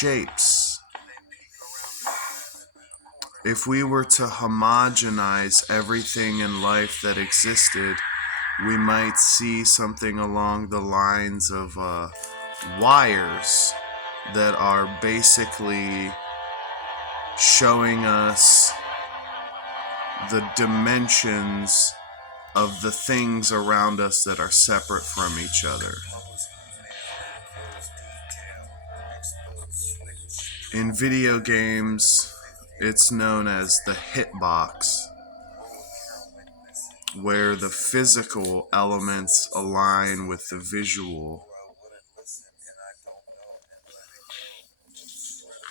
shapes. If we were to homogenize everything in life that existed, we might see something along the lines of wires that are basically showing us the dimensions of the things around us that are separate from each other. In video games, it's known as the hitbox, where the physical elements align with the visual.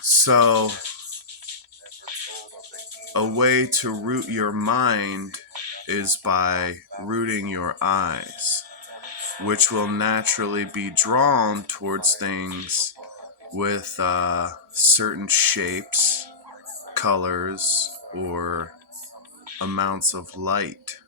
So, a way to root your mind is by rooting your eyes, which will naturally be drawn towards things with certain shapes, colors, or amounts of light.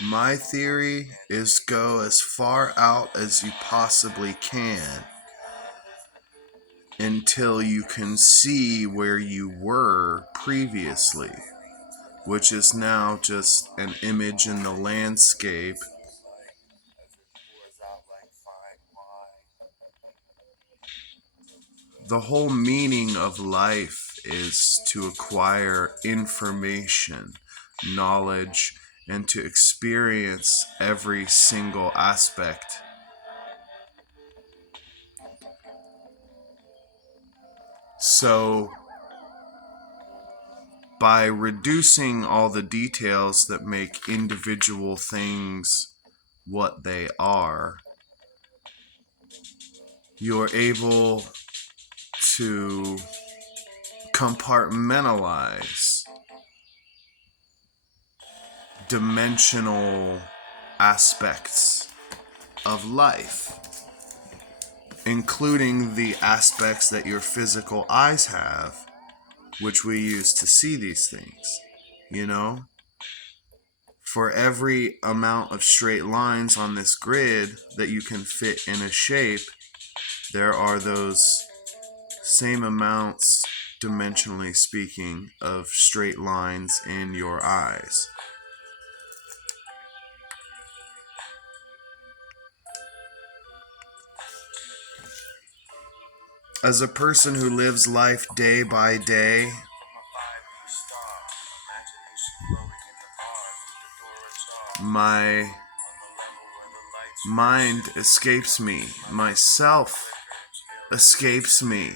My theory is go as far out as you possibly can until you can see where you were previously, which is now just an image in the landscape. The whole meaning of life is to acquire information, knowledge, and to experience every single aspect. So, by reducing all the details that make individual things what they are, you're able to compartmentalize dimensional aspects of life, including the aspects that your physical eyes have, which we use to see these things. You know, for every amount of straight lines on this grid that you can fit in a shape, there are those same amounts, dimensionally speaking, of straight lines in your eyes. As a person who lives life day by day, my mind escapes me, myself escapes me,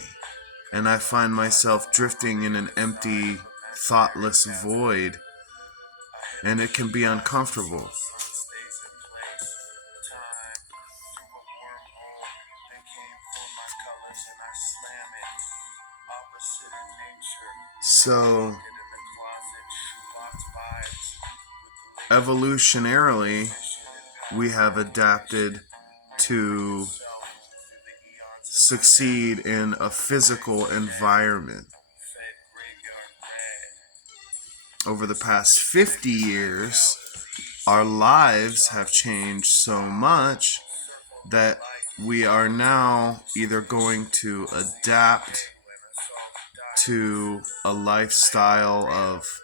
and I find myself drifting in an empty, thoughtless void, and it can be uncomfortable. So, evolutionarily, we have adapted to succeed in a physical environment. Over the past 50 years, our lives have changed so much that we are now either going to adapt to a lifestyle of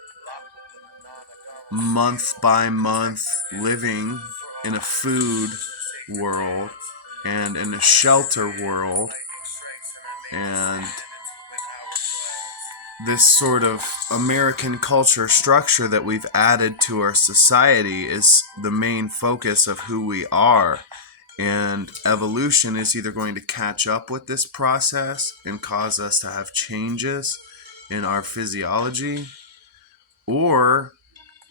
month by month living in a food world and in a shelter world, and this sort of American culture structure that we've added to our society is the main focus of who we are. And evolution is either going to catch up with this process and cause us to have changes in our physiology, or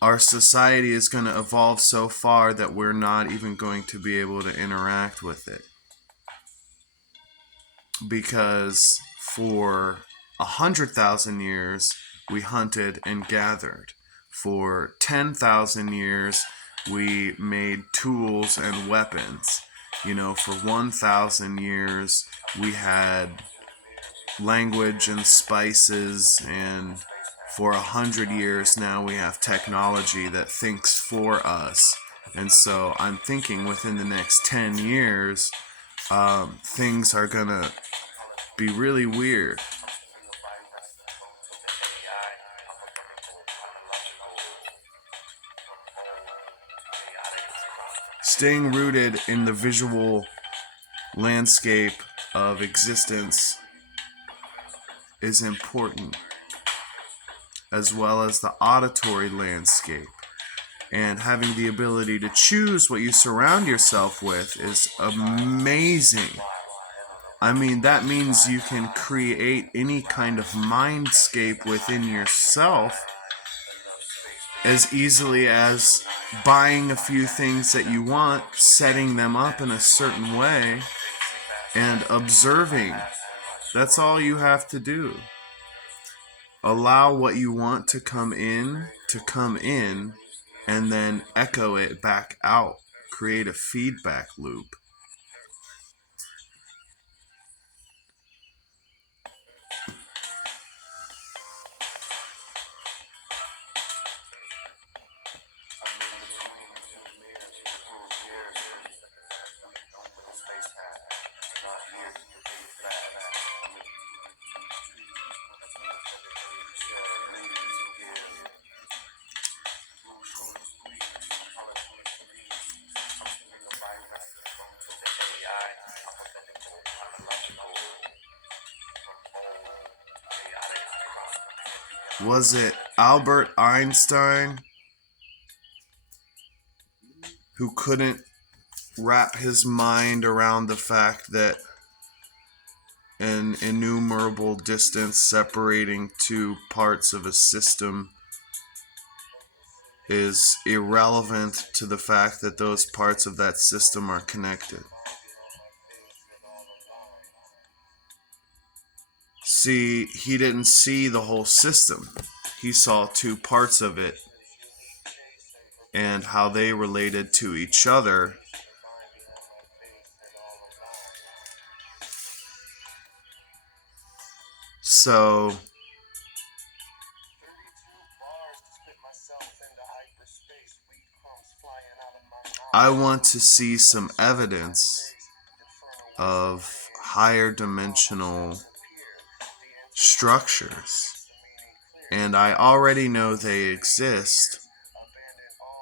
our society is going to evolve so far that we're not even going to be able to interact with it. Because for 100,000 years, we hunted and gathered. For 10,000 years, we made tools and weapons. You know, for 1,000 years, we had language and spices and for 100 years now we have technology that thinks for us. And so I'm thinking within the next 10 years, things are going to be really weird. Staying rooted in the visual landscape of existence is important, as well as the auditory landscape. And having the ability to choose what you surround yourself with is amazing. I mean, that means you can create any kind of mindscape within yourself as easily as buying a few things that you want, setting them up in a certain way, and observing. That's all you have to do. Allow what you want to come in, and then echo it back out. Create a feedback loop. Was it Albert Einstein who couldn't wrap his mind around the fact that an innumerable distance separating two parts of a system is irrelevant to the fact that those parts of that system are connected? See, he didn't see the whole system. He saw two parts of it and how they related to each other. So I want to see some evidence of higher dimensional structures. And I already know they exist,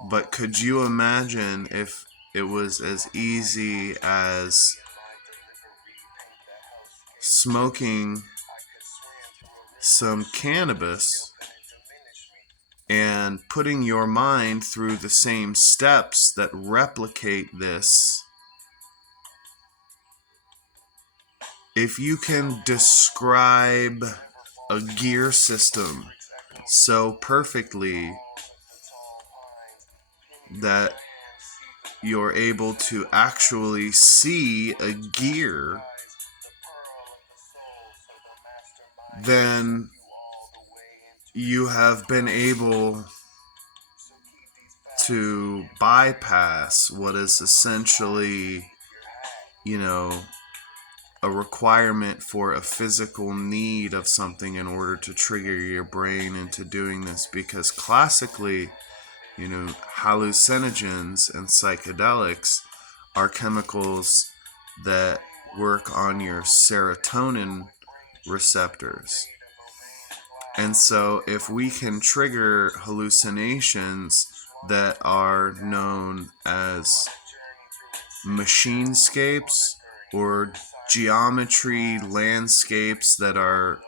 but could you imagine if it was as easy as smoking some cannabis and putting your mind through the same steps that replicate this? If you can describe a gear system so perfectly that you're able to actually see a gear, then you have been able to bypass what is essentially, a requirement for a physical need of something in order to trigger your brain into doing this. Because classically, hallucinogens and psychedelics are chemicals that work on your serotonin receptors. And so if we can trigger hallucinations that are known as machinescapes or geometry landscapes that are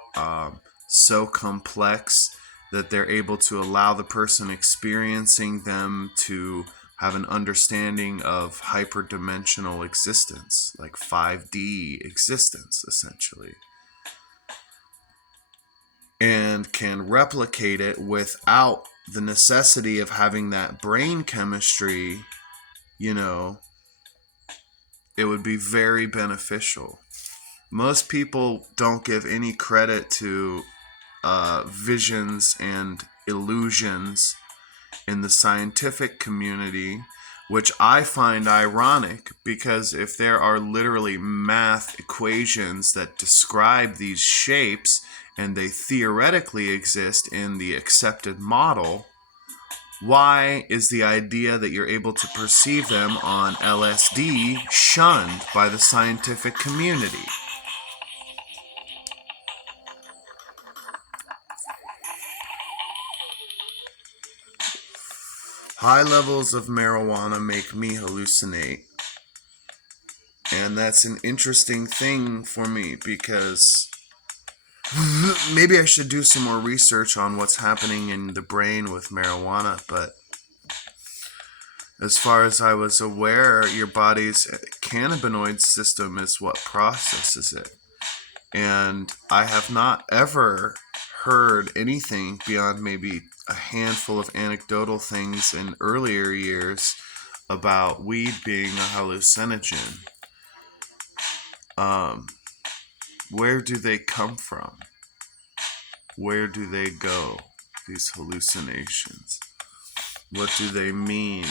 so complex that they're able to allow the person experiencing them to have an understanding of hyperdimensional existence, like 5D existence, essentially, and can replicate it without the necessity of having that brain chemistry, it would be very beneficial. Most people don't give any credit to visions and illusions in the scientific community, which I find ironic, because if there are literally math equations that describe these shapes and they theoretically exist in the accepted model, why is the idea that you're able to perceive them on LSD shunned by the scientific community? High levels of marijuana make me hallucinate. And that's an interesting thing for me because maybe I should do some more research on what's happening in the brain with marijuana, but as far as I was aware, your body's cannabinoid system is what processes it. And I have not ever heard anything beyond maybe a handful of anecdotal things in earlier years about weed being a hallucinogen. Where do they come from? Where do they go, these hallucinations? What do they mean?